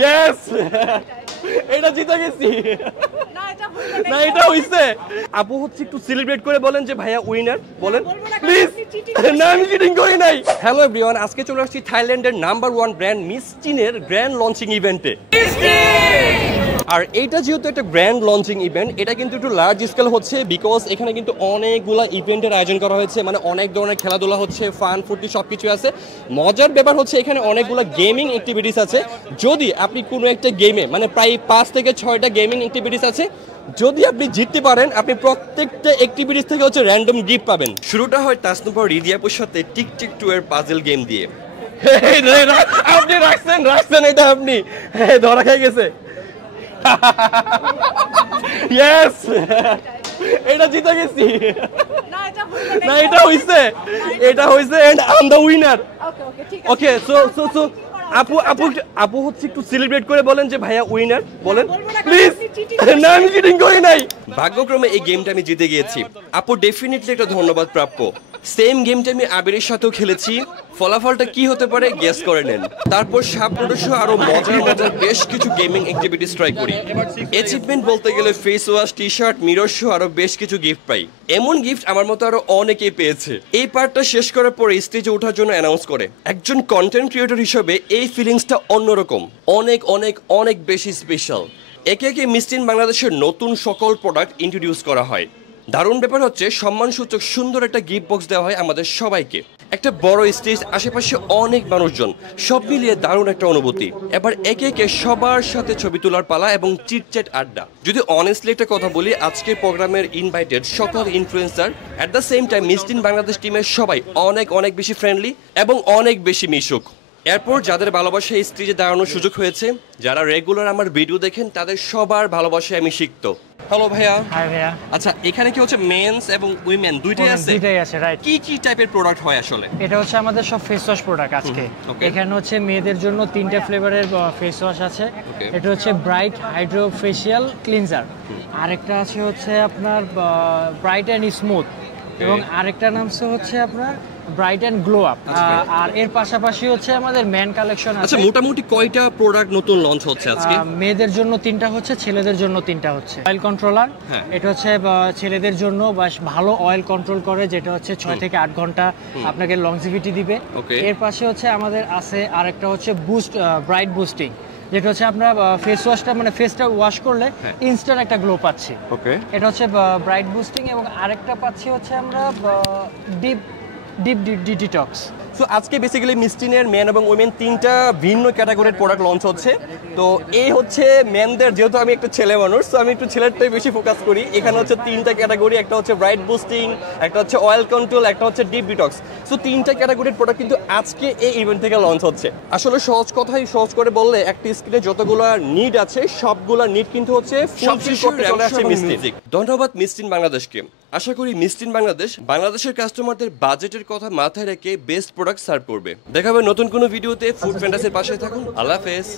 Yes, এটা জিতে গেছি। না এটা হইছে। আপু হচ্ছে একটু সেলিব্রেট করে বলেন যে ভাইয়া উইনার বলেন প্লিজ। না আমি চিটিং করি নাই। হ্যালো এভরিওয়ান, আজকে চলে আসছি থাইল্যান্ডের নাম্বার 1 ব্র্যান্ড মিস্টিনের গ্র্যান্ড লঞ্চিং ইভেন্টে। আর এইটা যেহেতু একটা গ্র্যান্ড লঞ্চিং ইভেন্ট, এটা কিন্তু একটু লার্জ স্কেল হচ্ছে বিকজ এখানে কিন্তু অনেকগুলা ইভেন্টের আয়োজন করা হয়েছে, মানে অনেক ধরনের খেলাধুলা হচ্ছে, ফান ফুর্তি সব কিছু আছে। মজার ব্যাপার হচ্ছে এখানে অনেকগুলো গেমিং অ্যাক্টিভিটিস আছে। যদি আপনি কোনো একটা গেমে মানে প্রায় 5 থেকে 6টা গেমিং অ্যাক্টিভিটিস আছে, যদি আপনি জিততে পারেন আপনি প্রত্যেকটা অ্যাক্টিভিটিস থেকে হচ্ছে র্যান্ডম গিফট পাবেন। শুরুটা হয় তাসনুপা রিদিয়াপুর সাথে টিক 2 এর পাজল গেম দিয়ে। আপনি রাখছেন এটা আপনি ধরা খেয়ে গেছে। ইয়েস, এটা জিতে গেছি। না এটা হইছে and I am the winner. Okay so আপু হচ্ছে একটু সেলিব্রেট করে বলেন যে ভাইয়া উইনার বলেন প্লিজ। না আমি চিটিং করি নাই। ভাগ্যক্রমে এই গেমটা আমি জিতে গিয়েছি। আপু ডেফিনেটলি একটা ধন্যবাদ প্রাপ্য। সেম গেমটা আমি আবিরের সাথেও খেলেছি। ফলাফলটা কি হতে পারে গেস করে নেন। তারপর সাবপ্রোডসহ আরো মজার বেশ কিছু গেমিং অ্যাক্টিভিটিস ট্রাই করি। অ্যাচিভমেন্ট বলতে গেলে face wash, T shirt, mirror সহ আরো বেশ কিছু গিফট পাই। এমন গিফট আমার মতো আরো অনেকেই পেয়েছে। এই পার্টটা শেষ করার পরে স্টেজে ওঠার জন্য অ্যানাউন্স করে। একজন কন্টেন্ট ক্রিয়েটর হিসেবে এই ফিলিংসটা অন্যরকম, অনেক অনেক অনেক বেশি স্পেশাল। একে একে মিস্টিন বাংলাদেশের নতুন সকল প্রোডাক্ট ইন্ট্রোডিউস করা হয়। দারুণ ব্যাপার হচ্ছে সম্মানসূচক সুন্দর একটা গিফট বক্স দেওয়া হয় আমাদের সবাইকে। একটা বড় স্টেজ, আশেপাশে অনেক মানুষজন, সব মিলিয়ে দারুণ একটা অনুভূতি। এবার একে একে সবার সাথে ছবি তোলার পালা এবং চিটচ্যাট আড্ডা। যদি অনেস্টলি একটা কথা বলি, আজকের প্রোগ্রামের ইনভাইটেড সকল influencer at the same time মিস্টিন বাংলাদেশ টিমের সবাই অনেক অনেক বেশি ফ্রেন্ডলি এবং অনেক বেশি মিশুক। এরপর যাদের ভালোবাসা এই স্টেজে দাঁড়ানোর সুযোগ হয়েছে, যারা রেগুলার আমার ভিডিও দেখেন, তাদের সবার ভালোবাসায় আমি শিখত। হ্যালো ভাইয়া। হাই ভাইয়া। আচ্ছা, এখানে কি হচ্ছে মেন্স এবং উইমেন দুইটাই আছে? দুইটাই আছে, রাইট। কি টাইপের প্রোডাক্ট হয় আসলে? এটা হচ্ছে আমাদের সব ফেস ওয়াশ প্রোডাক্ট আজকে। এখানে হচ্ছে মেয়েদের জন্য 3টা ফ্লেভারের ফেস ওয়াশ আছে। এটা হচ্ছে ব্রাইট হাইড্রো ফেশিয়াল ক্লিনজার, আরেকটা আছে হচ্ছে আপনার ব্রাইট অ্যান্ড স্মুথ, এবং আরেকটা নাম হচ্ছে আপনার ব্রাইট অ্যান্ড গ্লো আপ। আর এর পাশাপাশি হচ্ছে আমাদের ম্যান কালেকশন আছে। আচ্ছা, মোটামুটি কয়টা প্রোডাক্ট নতুন লঞ্চ হচ্ছে আজকে? মেয়েদের জন্য 3টা হচ্ছে, ছেলেদের জন্য 3টা হচ্ছে। অয়েল কন্ট্রোলার, এটা হচ্ছে ছেলেদের জন্য বেশ ভালো অয়েল কন্ট্রোল করে, যেটা হচ্ছে 6 থেকে 8 ঘন্টা আপনাকে লংজিভিটি দিবে। এর পাশে হচ্ছে আমাদের আছে আরেকটা হচ্ছে বুস্ট ব্রাইট বুস্টিং, যেটা হচ্ছে আপনার ফেস ওয়াশটা মানে ফেসটা ওয়াশ করলে ইনস্ট্যান্ট একটা গ্লো পাচ্ছি। এটা হচ্ছে ব্রাইট বুস্টিং, এবং আরেকটা পাচ্ছি হচ্ছে আমরা ডিপ ডিটক্স। সো আজকে বেসিক্যালি মিস্টিনের মেন এবং উইমেন 3টা ভিন্ন ক্যাটাগরির প্রোডাক্ট লঞ্চ হচ্ছে। তো এই হচ্ছে মেনদের, যেহেতু আমি একটা ছেলে মানুষ তো আমি একটু ছেলেরটাই বেশি ফোকাস করি। এখানে হচ্ছে 3টা ক্যাটাগরি, একটা হচ্ছে ব্রাইট বুস্টিং, একটা হচ্ছে অয়েল কন্ট্রোল, একটা হচ্ছে ডিপ ডিটক্স। সো 3টা ক্যাটাগরির প্রোডাক্ট কিন্তু আজকে এই ইভেন্ট থেকে লঞ্চ হচ্ছে। আসলে সহজ করে বললে একটা স্ক্রিনে যতগুলো নিড আছে সবগুলো নিড কিন্তু হচ্ছে ফুলফিল করতে চলে আসছে মিস্টিন। ধন্যবাদ মিস্টিন বাংলাদেশকে। আশা করি মিস্টিন বাংলাদেশের কাস্টমারদের বাজেটের কথা মাথায় রেখে বেস্ট প্রোডাক্ট সার্ভ করবে। দেখা হবে নতুন কোনো ভিডিওতে। ফুড ফ্যান্টাসির পাশে থাকুন। আল্লাহ হাফেজ।